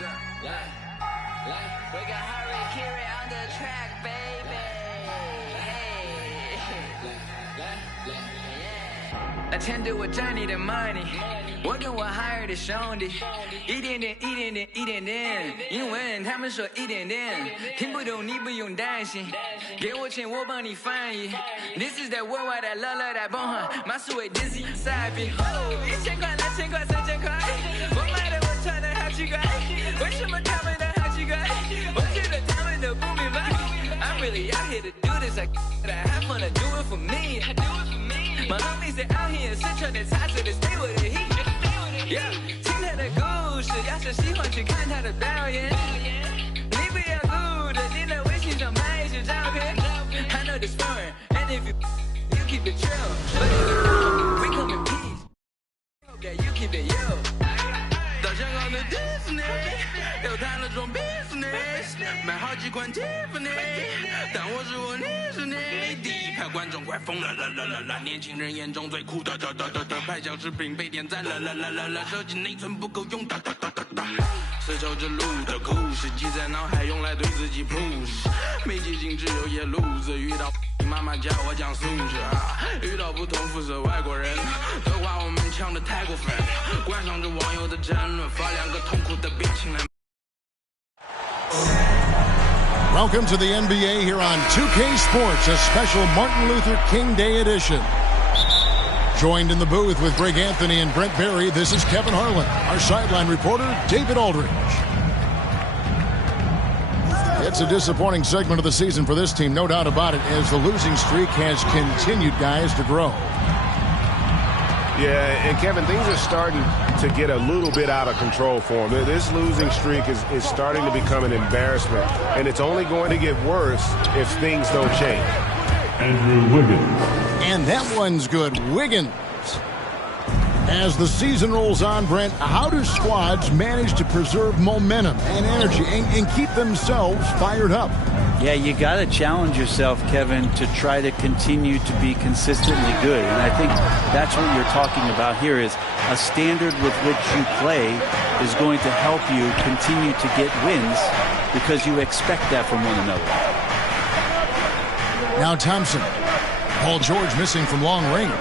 We got Harry Kiri on the track, baby. Attend to 我赚你的 money， 我跟我 hire 的兄弟，一点点，英文他们说一点点，听不懂你不用担心，给我钱我帮你翻译。This is that worldwide that love that bomb， 马思伟 Dizzy 傻逼，1000块、2000块、3000块，我买的我穿的好奇怪，为什么他们的好奇怪？我觉得他们都不明白。I'm really out here to do this, I have fun to do it for me. My homies they out here 身穿的彩色的 stay with the heat. Yeah， 听他的故事，要是喜欢去看他的表演，你不要顾着你在微信上拍一些照片。I know this fun, and if you keep it chill, but if you wrong, we come in peace. Hope that you keep it yo. 到香港的 Disney， 又谈了种 business， 买好几款 Tiffany， 但我是我，你是你。第一排观众快疯了，年轻人眼中最酷的，拍小视频被点赞了，手机内存不够用，丝绸之路的故事记在脑海，用来对自己 push。没记性只有野路子，遇到妈妈教我讲素质，遇到不同肤色外国人的话，我们呛得太过分，观赏着网友的争论，发两个痛苦的表情来。Welcome to the NBA here on 2K Sports, a special Martin Luther King Day edition. Joined in the booth with Greg Anthony and Brent Barry, this is Kevin Harlan. Our sideline reporter, David Aldridge. It's a disappointing segment of the season for this team, no doubt about it, as the losing streak has continued, guys, to grow. Yeah, and Kevin, things are starting to get a little bit out of control for them. This losing streak is starting to become an embarrassment, and it's only going to get worse if things don't change. Andrew Wiggins. And that one's good. Wiggins. As the season rolls on, Brent, how do squads manage to preserve momentum and energy and keep themselves fired up? Yeah, you got to challenge yourself, Kevin, to try to continue to be consistently good. And I think that's what you're talking about here is a standard with which you play is going to help you continue to get wins because you expect that from one another. Now Thompson. Paul George missing from long range.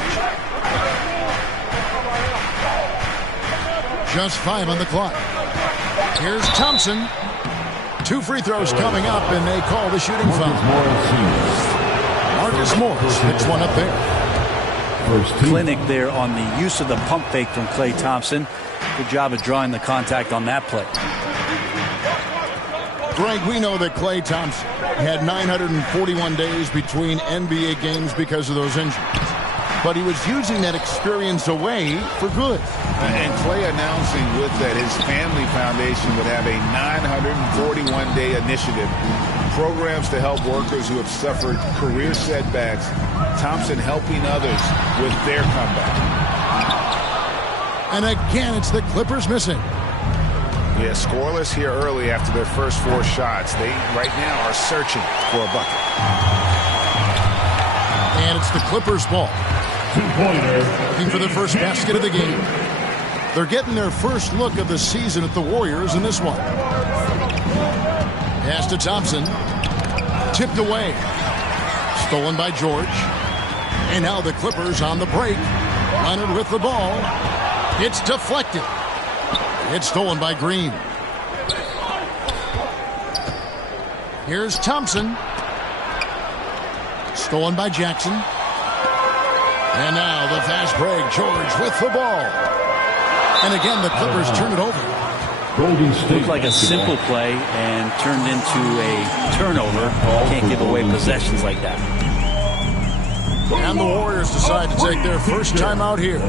Just 5 on the clock. Here's Thompson. 2 free throws coming up, and they call the shooting foul. Marcus Morris picks one up there. Clinic there on the use of the pump fake from Klay Thompson. Good job of drawing the contact on that play. Greg, we know that Klay Thompson had 941 days between NBA games because of those injuries. But he was using that experience away for good. And Klay announcing with that his family foundation would have a 941-day initiative. Programs to help workers who have suffered career setbacks. Thompson helping others with their comeback. And again, it's the Clippers missing. Yeah, scoreless here early after their first 4 shots. They, right now, are searching for a bucket. And it's the Clippers' ball. Looking for their first basket of the game. They're getting their first look of the season at the Warriors in this one. Pass to Thompson. Tipped away. Stolen by George. And now the Clippers on the break. Leonard with the ball. It's deflected. It's stolen by Green. Here's Thompson. Stolen by Jackson. And now the fast break. George with the ball. And again, the Clippers turn it over. Looked like a simple play and turned into a turnover. Can't give away possessions like that. And the Warriors decide to take their first time out here.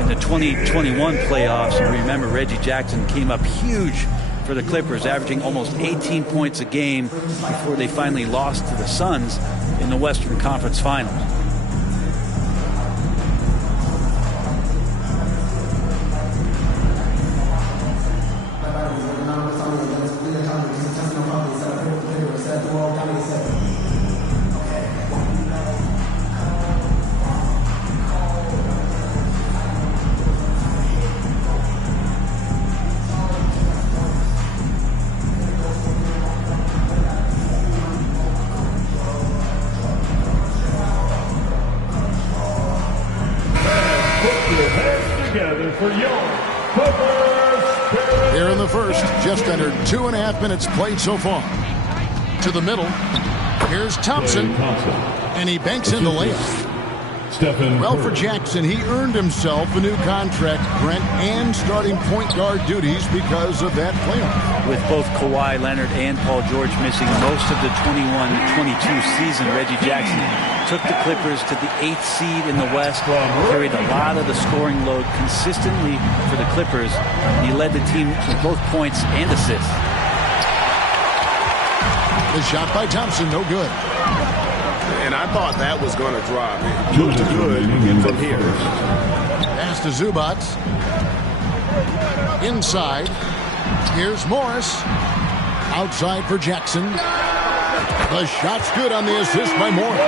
In the 2021 playoffs, you remember Reggie Jackson came up huge for the Clippers, averaging almost 18 points a game before they finally lost to the Suns in the Western Conference Finals. Here in the first, just under 2.5 minutes played so far. To the middle. Here's Thompson. And he banks in the layup. Well, for Jackson, he earned himself a new contract, Brent, and starting point guard duties because of that playoff. With both Kawhi Leonard and Paul George missing most of the 21-22 season, Reggie Jackson took the Clippers to the 8th seed in the West, carried a lot of the scoring load consistently for the Clippers, and he led the team with both points and assists. The shot by Thompson, no good. And I thought that was going to drop. It looked good from here. Pass to Zubac. Inside. Here's Morris. Outside for Jackson. The shot's good on the assist by Morris.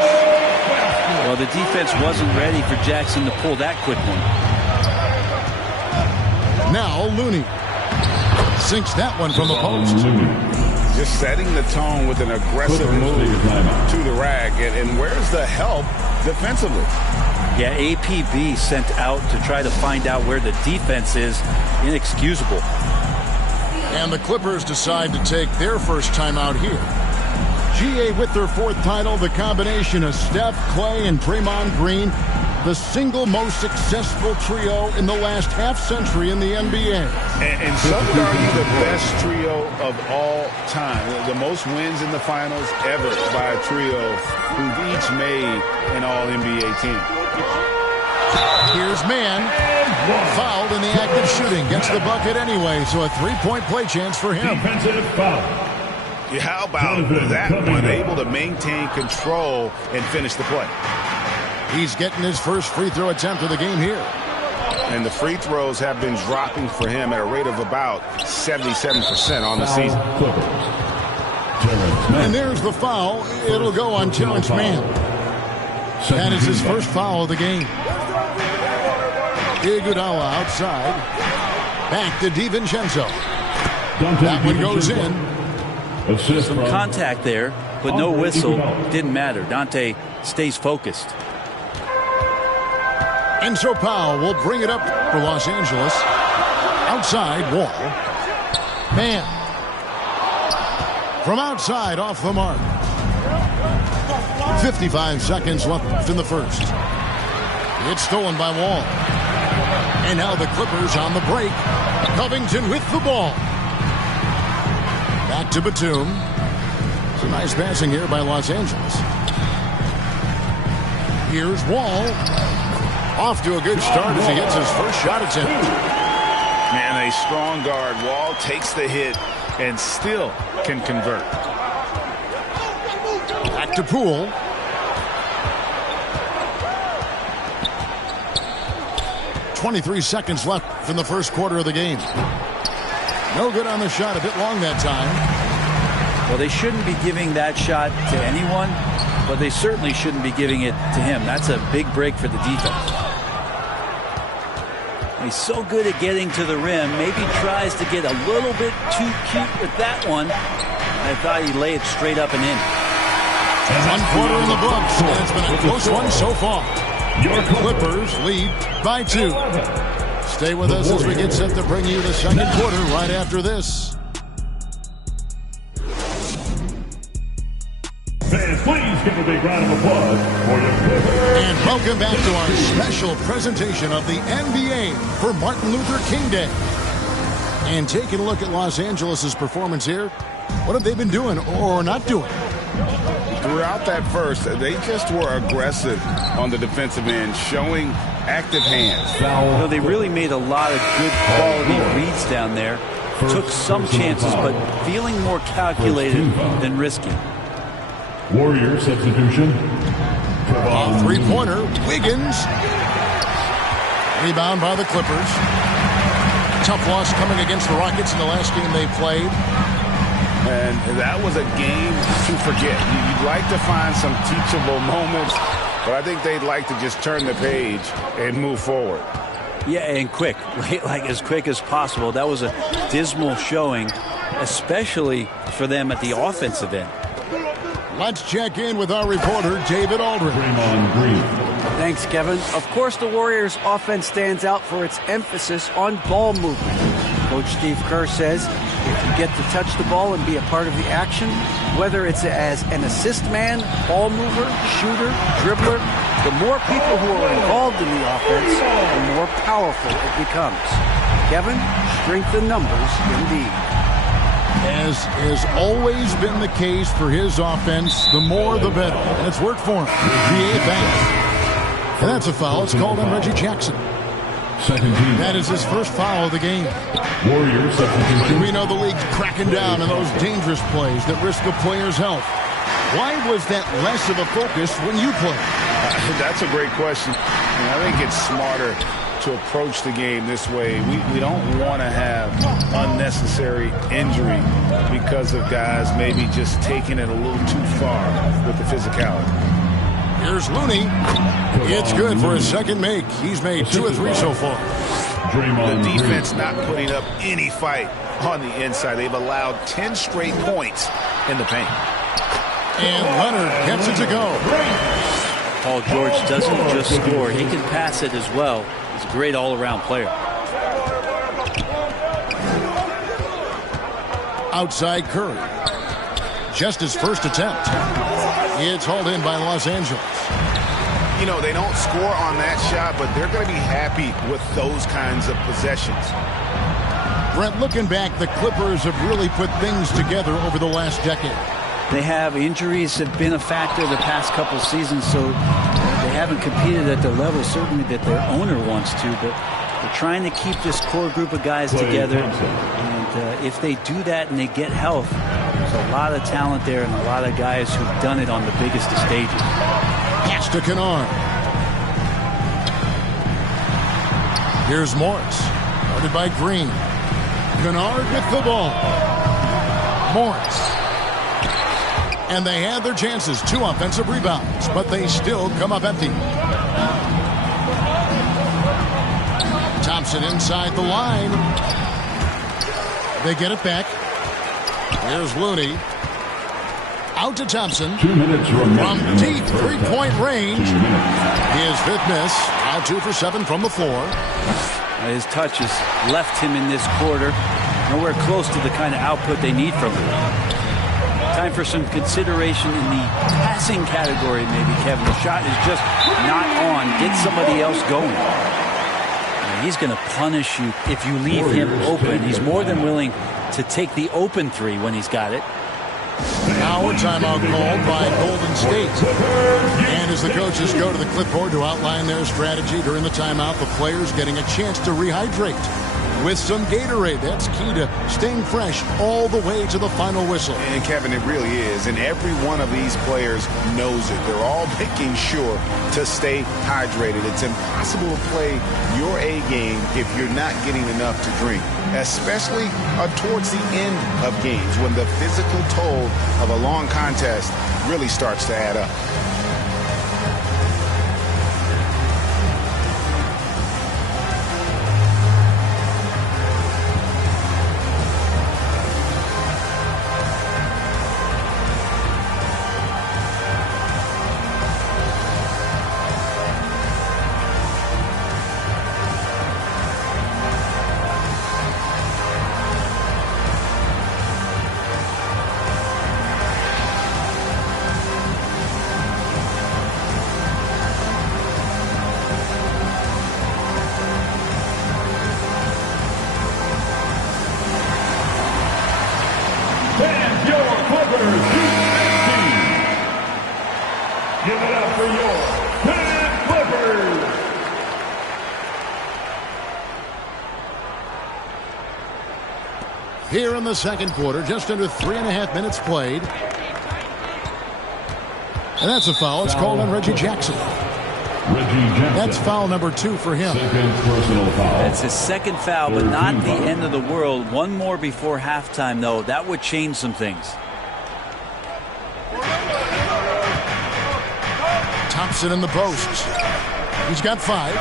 Well, the defense wasn't ready for Jackson to pull that quick one. Now Looney. Sinks that one from the post. Just setting the tone with an aggressive move to the rack. And where's the help defensively? Yeah, APB sent out to try to find out where the defense is. Inexcusable. And the Clippers decide to take their first timeout here. GA with their 4th title, the combination of Steph, Clay, and Draymond Green, the single most successful trio in the last half-century in the NBA. And some would argue the best trio of all time. The most wins in the finals ever by a trio who've each made an all-NBA team. Here's Mann. Fouled in the act of shooting. Gets the bucket anyway, so a 3-point play chance for him. Defensive foul. Yeah, how about that one? Able to maintain control and finish the play. He's getting his first free throw attempt of the game here. And the free throws have been dropping for him at a rate of about 77% on the season. And there's the foul. It'll go on Terrence Mann. That is his first foul of the game. Iguodala outside. Back to DiVincenzo. That one goes in. Some contact there, but no whistle. Didn't matter. Dante stays focused. Enzo Powell will bring it up for Los Angeles. Outside, Wall. Mann. From outside, off the mark. 55 seconds left in the first. It's stolen by Wall. And now the Clippers on the break. Covington with the ball. Back to Batum. Some nice passing here by Los Angeles. Here's Wall. Off to a good start as he gets his first shot attempt. Man, a strong guard. Wall takes the hit and still can convert. Back to Poole. .23 seconds left in the first quarter of the game. No good on the shot. A bit long that time. Well, they shouldn't be giving that shot to anyone, but they certainly shouldn't be giving it to him. That's a big break for the defense. He's so good at getting to the rim. Maybe tries to get a little bit too cute with that one. I thought he'd lay it straight up and in. 1 quarter in the books, and it's been a close one so far. Your Clippers lead by 2. Stay with us as we get set to bring you the second quarter right after this. Fans, please give a big round of applause for your Clippers. And welcome back to our special presentation of the NBA for Martin Luther King Day. And taking a look at Los Angeles' performance here, what have they been doing or not doing? Throughout that first, they just were aggressive on the defensive end, showing active hands. Well, they really made a lot of good quality reads down there. Took some chances, but feeling more calculated than risky. Warrior substitution. Three-pointer, Wiggins. Rebound by the Clippers. Tough loss coming against the Rockets in the last game they played. And that was a game to forget. You'd like to find some teachable moments, but I think they'd like to just turn the page and move forward. Yeah, and quick, like as quick as possible. That was a dismal showing, especially for them at the offensive end. Let's check in with our reporter, David Aldridge. Draymond Green. Thanks, Kevin. Of course, the Warriors' offense stands out for its emphasis on ball movement. Coach Steve Kerr says if you get to touch the ball and be a part of the action, whether it's as an assist man, ball mover, shooter, dribbler, the more people who are involved in the offense, the more powerful it becomes. Kevin, strength in numbers indeed. As has always been the case for his offense, the more the better. And it's worked for him. The advance. And that's a foul. It's called on Reggie Jackson. Second team. That is his first foul of the game. Warriors substitution. We know the league's cracking down on those dangerous plays that risk a player's health. Why was that less of a focus when you played? That's a great question. I think it's smarter to approach the game this way. We don't want to have unnecessary injury because of guys maybe just taking it a little too far with the physicality. Here's Looney. It's good for his second make. He's made 2 or 3 so far. The defense not putting up any fight on the inside. They've allowed 10 straight points in the paint. And Leonard gets it to go. Paul George doesn't just score. He can pass it as well. He's a great all-around player. Outside Curry. Just his first attempt. It's hauled in by Los Angeles. You know, they don't score on that shot, but they're going to be happy with those kinds of possessions. Brent, looking back, the Clippers have really put things together over the last decade. They have. Injuries have been a factor the past couple seasons, so they haven't competed at the level certainly that their owner wants to, but they're trying to keep this core group of guys together. And if they do that and they get health, there's a lot of talent there and a lot of guys who've done it on the biggest of stages. Pass to Kennard. Here's Morris. Guarded by Green. Kennard with the ball. Morris. And they had their chances. 2 offensive rebounds, but they still come up empty. Thompson inside the line. They get it back. Here's Looney. Out to Thompson. 2 minutes remaining. From deep 3-point range. His 5th miss. Now 2 for 7 from the floor. His touch has left him in this quarter. Nowhere close to the kind of output they need from him. Time for some consideration in the passing category, maybe, Kevin. The shot is just not on. Get somebody else going. And he's going to punish you if you leave him open. He's more than willing to take the open 3 when he's got it. Now a timeout called by Golden State. And as the coaches go to the clipboard to outline their strategy during the timeout, the players getting a chance to rehydrate with some Gatorade. That's key to staying fresh all the way to the final whistle. And Kevin, it really is. And every one of these players knows it. They're all making sure to stay hydrated. It's impossible to play your A game if you're not getting enough to drink, especially towards the end of games when the physical toll of a long contest really starts to add up. Here in the second quarter, just under 3.5 minutes played. And that's a foul. It's called on Reggie Jackson. That's foul number 2 for him. Second personal foul. That's his second foul, but not the end of the world. One more before halftime, though. That would change some things. Thompson in the posts. He's got 5.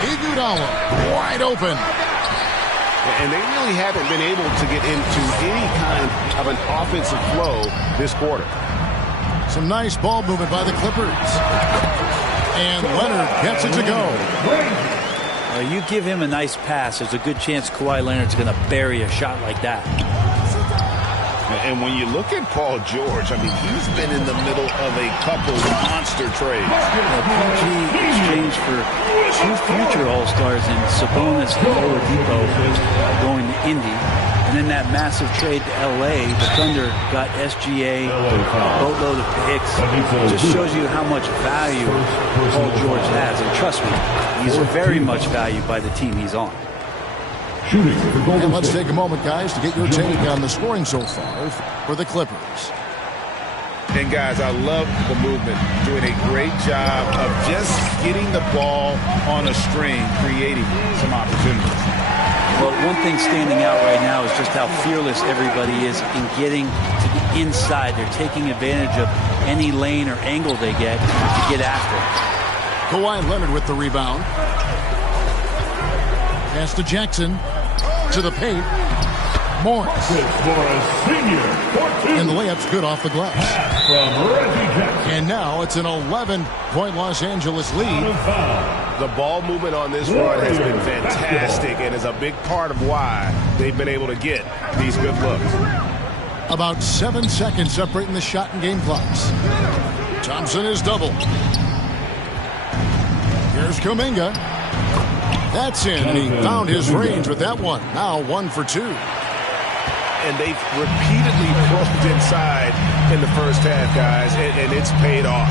Iguodala wide open. And they really haven't been able to get into any kind of an offensive flow this quarter. Some nice ball movement by the Clippers. And Leonard gets it to go. You give him a nice pass, there's a good chance Kawhi Leonard's going to bury a shot like that. And when you look at Paul George, I mean, he's been in the middle of a couple monster trades. PG exchanged for two future All-Stars in Sabonis and Oladipo going to Indy. And then that massive trade to L.A., the Thunder got SGA, a boatload of picks. It just shows you how much value Paul George has. And trust me, he's very much valued by the team he's on. And let's take a moment, guys, to get your take on the scoring so far for the Clippers. And, guys, I love the movement. Doing a great job of just getting the ball on a string, creating some opportunities. Well, one thing standing out right now is just how fearless everybody is in getting to the inside. They're taking advantage of any lane or angle they get to get after it. Kawhi Leonard with the rebound. Pass to Jackson. To the paint. Morris. And the layup's good off the glass. And now it's an 11-point Los Angeles lead. The ball movement on this run has been fantastic and is a big part of why they've been able to get these good looks. About 7 seconds separating the shot and game clocks. Thompson is doubled. Here's Kuminga. That's in, and he found his range with that one. Now 1 for 2. And they've repeatedly probed inside in the first half, guys, and it's paid off.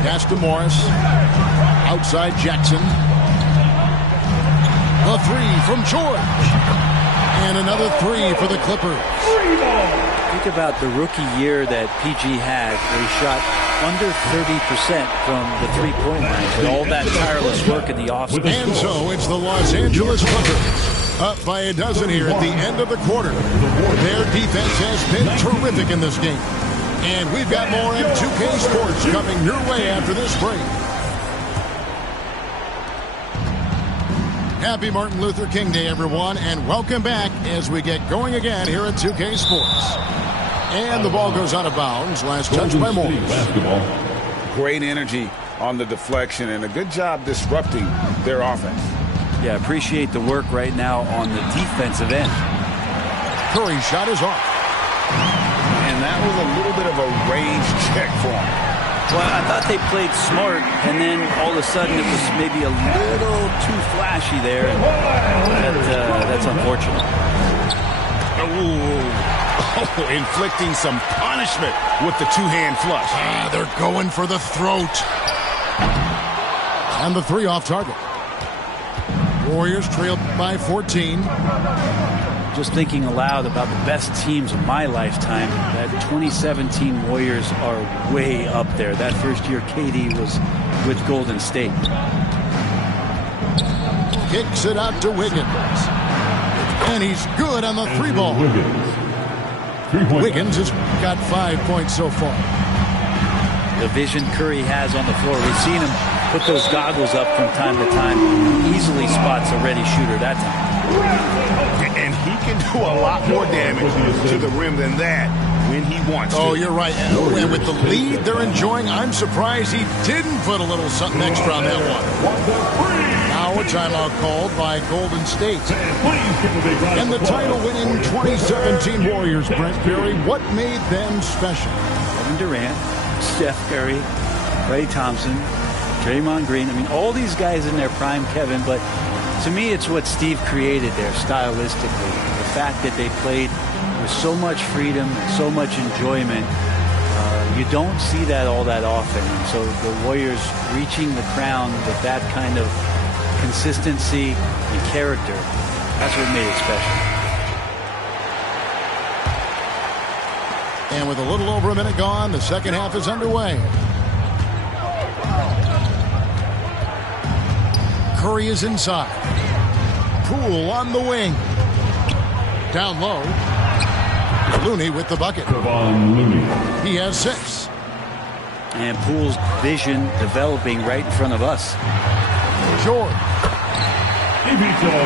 Pass to Morris. Outside Jackson. The 3 from George. And another 3 for the Clippers. Think about the rookie year that PG had, where he shot under 30% from the three-point line with all that tireless work in the offseason. And so it's the Los Angeles Clippers up by a dozen here at the end of the quarter. Their defense has been terrific in this game. And we've got more in 2K Sports coming your way after this break. Happy Martin Luther King Day, everyone, and welcome back as we get going again here at 2K Sports. And the ball goes out of bounds. Last touch by Morris. Great energy on the deflection and a good job disrupting their offense. Yeah, appreciate the work right now on the defensive end. Curry's shot is off. And that was a little bit of a range check for him. Well, I thought they played smart, and then all of a sudden it was maybe a little too flashy there. That's unfortunate. Oh, inflicting some punishment with the two-hand flush. They're going for the throat. And the 3 off target. Warriors trailed by 14. Just thinking aloud about the best teams of my lifetime, that 2017 Warriors are way up there. That first year KD was with Golden State. Kicks it out to Wiggins. And he's good on the 3 ball. Wiggins has got 5 points so far. The vision Curry has on the floor. We've seen him put those goggles up from time to time. Easily spots a ready shooter that time. And he can do a lot more damage to the rim than that when he wants to. Oh, you're right. And with the lead they're enjoying, I'm surprised he didn't put a little something extra on that one. Now a timeout called by Golden State. And the title-winning 2017 Warriors, Brent Berry, what made them special? Kevin Durant, Steph Curry, Klay Thompson, Draymond Green. I mean, all these guys in their prime, Kevin, but to me it's what Steve created there stylistically. The fact that they played with so much freedom, so much enjoyment. You don't see that all that often. And so the Warriors reaching the crown with that kind of consistency and character, that's what made it special. And with a little over a minute gone, the second half is underway. Curry is inside. Poole on the wing. Down low. Looney with the bucket. He has 6. And Poole's vision developing right in front of us. George.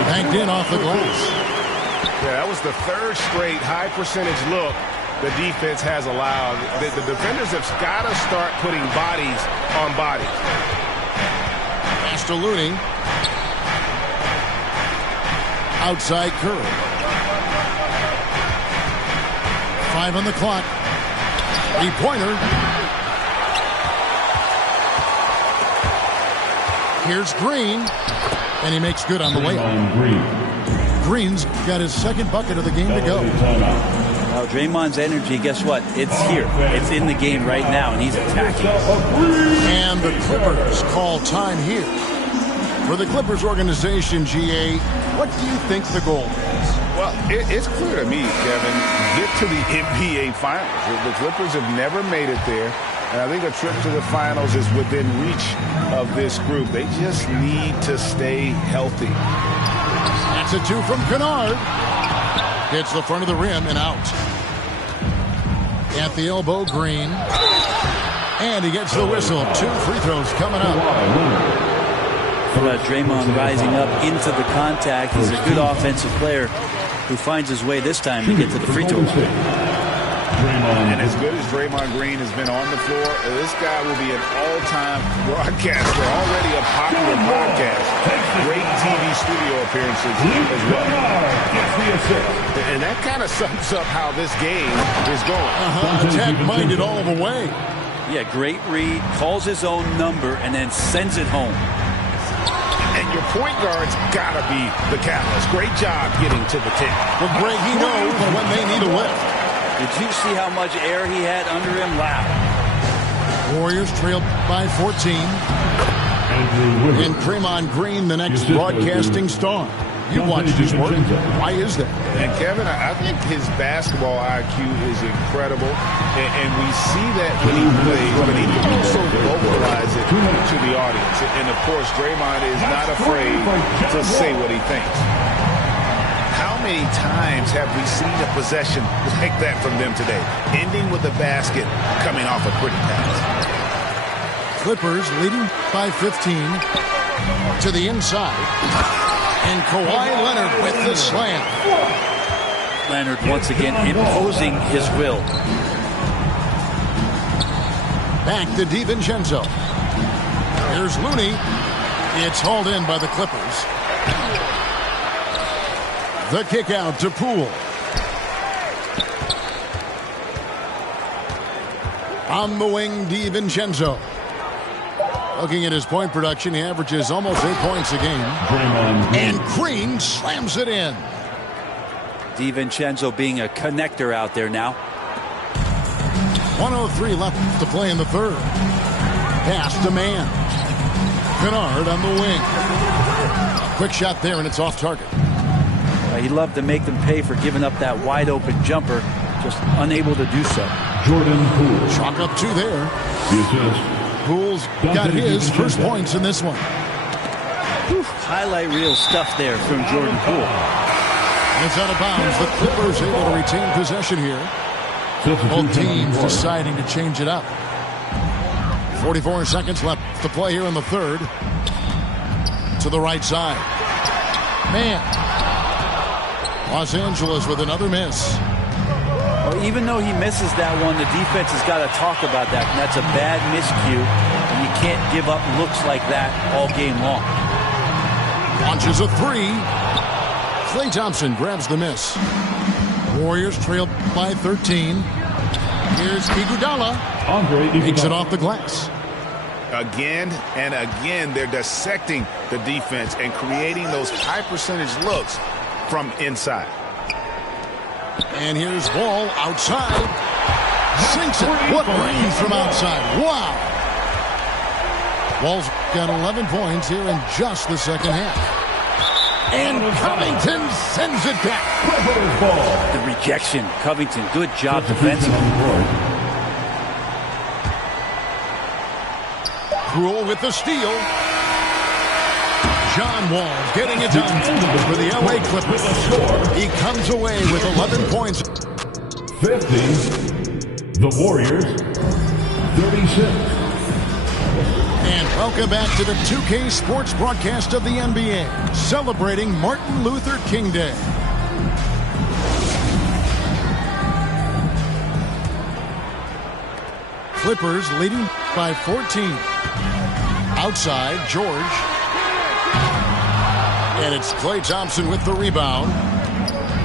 Banked in off the glass. Yeah, that was the 3rd straight high percentage look the defense has allowed. The defenders have got to start putting bodies on bodies. Pass to Looney. Outside Curry. 5 on the clock. 3-pointer. Here's Green. And he makes good on the way up. Green's got his second bucket of the game to go. Now, Draymond's energy, guess what? It's here. It's in the game right now, and he's attacking. And the Clippers call time here. For the Clippers organization, GA, what do you think the goal is? Well, it's clear to me, Kevin, get to the NBA Finals. The Clippers have never made it there, and I think a trip to the Finals is within reach of this group. They just need to stay healthy. That's a 2 from Kennard. Hits the front of the rim and out. At the elbow, Green. And he gets the whistle. 2 free throws coming up. Draymond rising up into the contact. He's a good offensive player who finds his way this time to get to the free throw line. And as good as Draymond Green has been on the floor, this guy will be an all-time broadcaster, already a popular broadcast. Great TV studio appearances as well. And that kind of sums up how this game is going. Attack-minded all the way. Yeah, great read, calls his own number, and then sends it home. And your point guard's got to be the catalyst. Great job getting to the tip. Well, Greg, he knows when they need a lift. Did you see how much air he had under him? Wow. Warriors trailed by 14. And Draymond Green, the next broadcasting star. You watched his work. Why is that? And Kevin, I think his basketball IQ is incredible. And we see that when he plays, but he can also vocalize it to the audience. And of course, Draymond is not afraid to say what he thinks. How many times have we seen a possession like that from them today? Ending with a basket, coming off a pretty pass. Clippers leading by 15 to the inside. And Kawhi Leonard with the slam. Leonard once again imposing his will. Back to DiVincenzo. Here's Looney. It's hauled in by the Clippers. The kick out to Poole. On the wing, DiVincenzo. Looking at his point production, he averages almost 8 points a game. And Green slams it in. DiVincenzo being a connector out there now. 1:03 left to play in the third. Pass to Mann. Kennard on the wing. Quick shot there, and it's off target. He loved to make them pay for giving up that wide open jumper, just unable to do so. Jordan Poole. Chalk up 2 there. The assist. Poole's got his first points in this one. Highlight reel stuff there from Jordan Poole. And it's out of bounds. The Clippers able to retain possession here. Both teams deciding to change it up. 44 seconds left to play here in the third. To the right side. Man. Los Angeles with another miss. Well, even though he misses that one, the defense has got to talk about that. And that's a bad miscue. And you can't give up looks like that all game long. Launches a 3. Klay Thompson grabs the miss. Warriors trailed by 13. Here's Iguodala. Takes it off the glass. Again and again, they're dissecting the defense and creating those high percentage looks from inside. And here's Wall outside. Sinks it. What range from outside. Wow. Wall's got 11 points here in just the second half. And Covington sends it back. The rejection. Covington, good job defensively. Poole with the steal. John Wall getting it done for the LA Clippers. He comes away with 11 points. 50. The Warriors. 36. And welcome back to the 2K Sports broadcast of the NBA, celebrating Martin Luther King Day. Clippers leading by 14. Outside, George. And it's Klay Thompson with the rebound.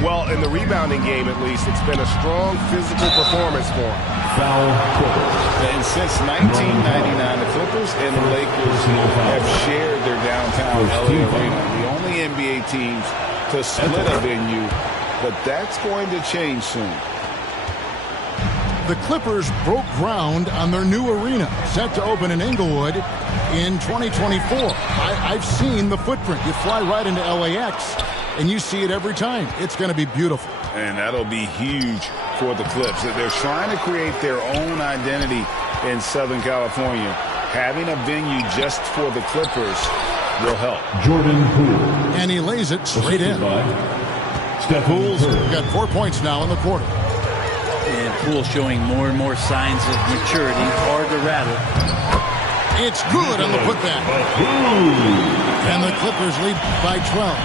Well, in the rebounding game, at least, it's been a strong physical performance for him. Foul Clippers. And since 1999, the Clippers and the Lakers have shared their downtown LA arena. The only NBA teams to split a venue, but that's going to change soon. The Clippers broke ground on their new arena, set to open in Inglewood in 2024. I've seen the footprint. You fly right into LAX, and you see it every time. It's going to be beautiful. And that'll be huge for the Clips. They're trying to create their own identity in Southern California. Having a venue just for the Clippers will help. Jordan Poole. And he lays it straight in. Poole's got 4 points now in the quarter. And Poole showing more and more signs of maturity. Hard to rattle. It's good on the putback. And the Clippers lead by 12.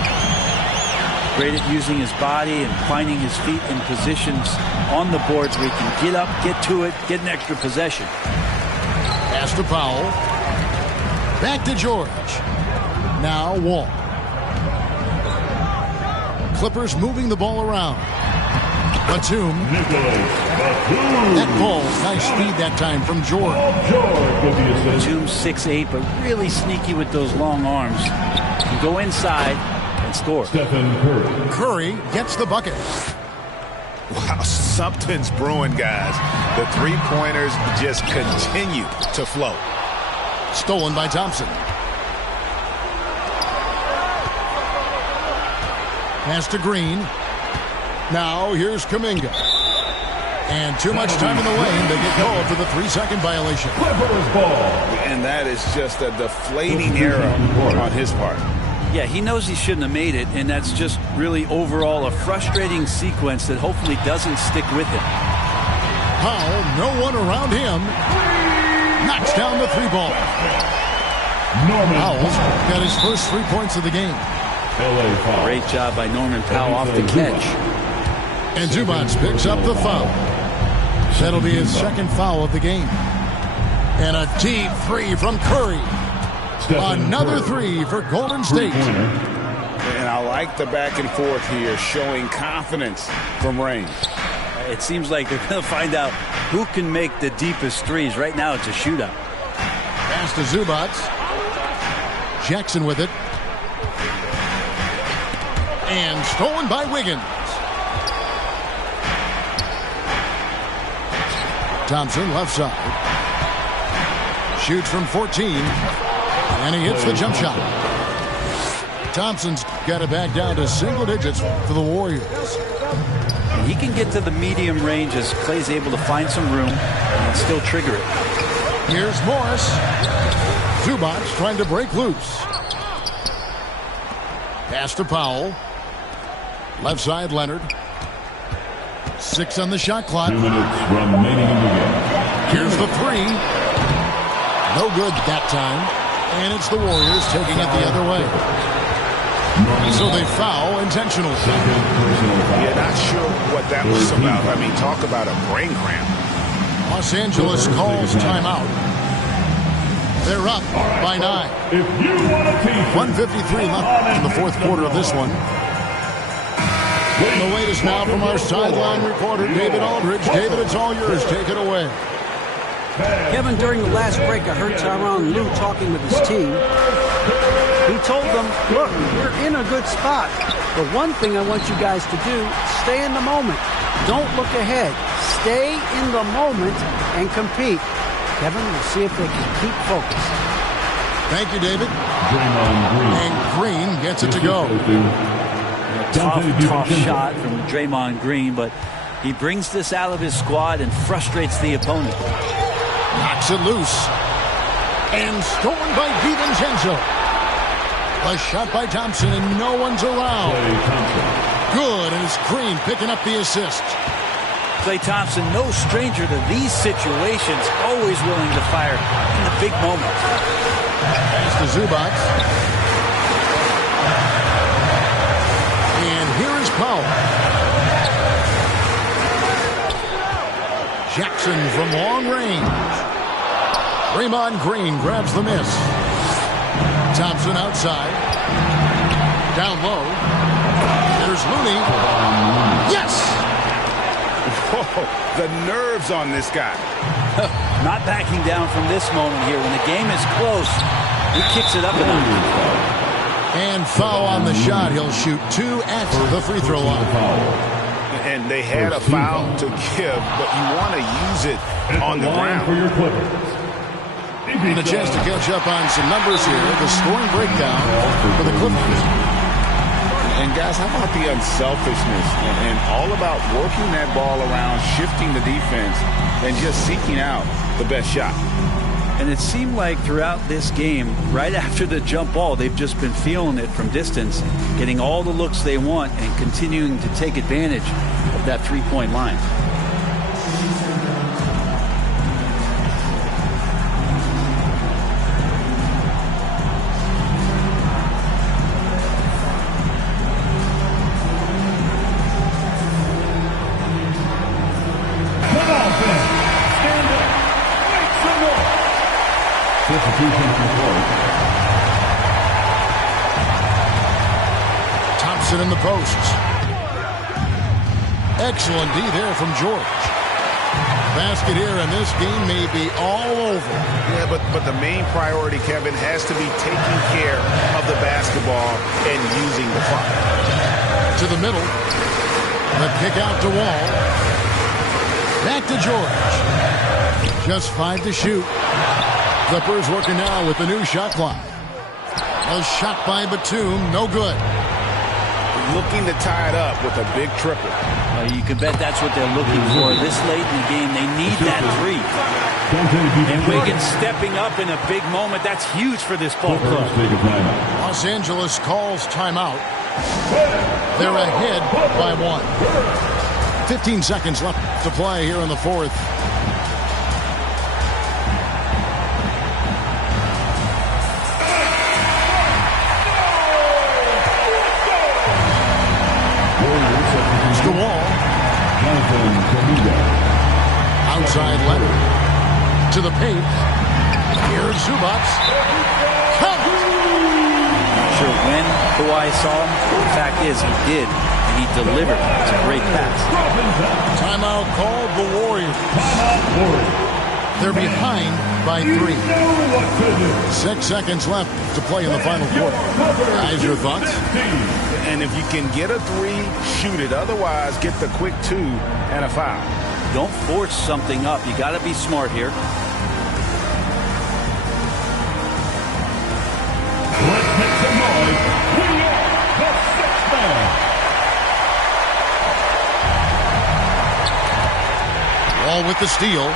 Great at using his body and finding his feet in positions on the boards where he can get up, get to it, get an extra possession. Pass to Powell. Back to George. Now Wall. Clippers moving the ball around. Batum. That ball, nice speed that time from George. Batum's 6'8", but really sneaky with those long arms. Can go inside and score. Stephen Curry. Curry gets the bucket. Wow, something's brewing, guys. The three-pointers just continue to flow. Stolen by Thompson. Pass to Green. Now here's Kuminga. And too much time in the lane. They get called for the 3-second violation. Clippers ball. And that is just a deflating error on his part. Yeah, he knows he shouldn't have made it, and that's just really overall a frustrating sequence that hopefully doesn't stick with him. Powell, no one around him. Knocks down the three ball. Powell's got his first 3 points of the game. Great job by Norman Powell off the catch. And Zubac picks up the foul. That'll be his second foul of the game. And a deep three from Curry. Another three for Golden State. And I like the back and forth here, showing confidence from Rain. It seems like they're going to find out who can make the deepest threes. Right now it's a shootout. Pass to Zubac. Jackson with it. And stolen by Wiggins. Thompson left side. Shoots from 14. And he hits the jump shot. Thompson's got it back down to single digits for the Warriors. He can get to the medium range as Klay's able to find some room and still trigger it. Here's Morris. Zubac trying to break loose. Pass to Powell. Left side, Leonard. 6 on the shot clock. 2 minutes remaining in the game. Here's the three. No good that time. And it's the Warriors taking it the other way. So they foul intentionally. Yeah, not sure what that was about. I mean, talk about a brain cramp. Los Angeles calls timeout. They're up by 9. 1:53 left in the fourth quarter of this one. The latest now from our sideline reporter, David Aldridge. David, it's all yours. Take it away. Kevin, during the last break, I heard Tyronn Lue talking with his team. He told them, look, we're in a good spot. The one thing I want you guys to do, stay in the moment. Don't look ahead. Stay in the moment and compete. Kevin, we'll see if they can keep focused. Thank you, David. And Green gets it to go. Tough shot from Draymond Green, but he brings this out of his squad and frustrates the opponent. Knocks it loose. And stolen by DiVincenzo. A shot by Thompson, and no one's around. Good, and it's Green picking up the assist. Klay Thompson, no stranger to these situations, always willing to fire in the big moments. Pass to Zubac. And here is Powell. Jackson from long range. Draymond Green grabs the miss. Thompson outside. Down low. There's Looney. Yes! Whoa, the nerves on this guy. Not backing down from this moment here. When the game is close, he kicks it up a notch. And foul on the shot. He'll shoot 2 at the free throw line. And they had a foul to give, but you want to use it on the ground. For your Clippers. And a chance to catch up on some numbers here. The scoring breakdown for the Clippers. And guys, how about the unselfishness and all about working that ball around, shifting the defense, and just seeking out the best shot. And it seemed like throughout this game, right after the jump ball, they've just been feeling it from distance, getting all the looks they want and continuing to take advantage of that three-point line. Thompson in the posts. Excellent D there from George. Basket here, and this game may be all over. Yeah, but the main priority, Kevin, has to be taking care of the basketball and using the clock. To the middle. The kick out to Wall. Back to George. Just 5 to shoot. Clippers working now with the new shot clock. A shot by Batum, no good. Looking to tie it up with a big triple. You can bet that's what they're looking for. This late in the game, they need that three. And Wiggins stepping up in a big moment. That's huge for this ball club. Los Angeles calls timeout. They're ahead by 1. 15 seconds left to play here in the fourth. The Wall. Outside Leonard. To the paint. Here's Zubac. Count! Not sure when Kawhi saw him. The fact is, he did, and he delivered. It's a great pass. Timeout called the Warriors. They're behind by 3. 6 seconds left to play in the final quarter. Guys, your thoughts? And if you can get a 3, shoot it. Otherwise, get the quick 2 and a foul. Don't force something up. You got to be smart here. Let's make some noise. We are the 6th man. Wall with the steal.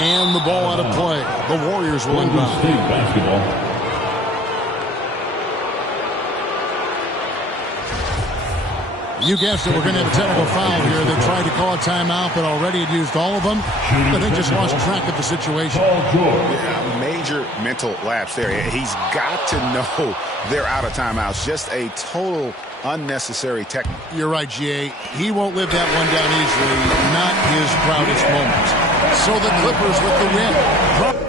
And the ball out of play. The Warriors will inbound. State basketball. You guessed it, we're going to have a technical foul here. They tried to call a timeout, but already had used all of them. But they just lost track of the situation. Yeah, major mental lapse there. He's got to know they're out of timeouts. Just a total unnecessary technical. You're right, G.A. He won't live that one down easily. Not his proudest moment. So the Clippers with the win.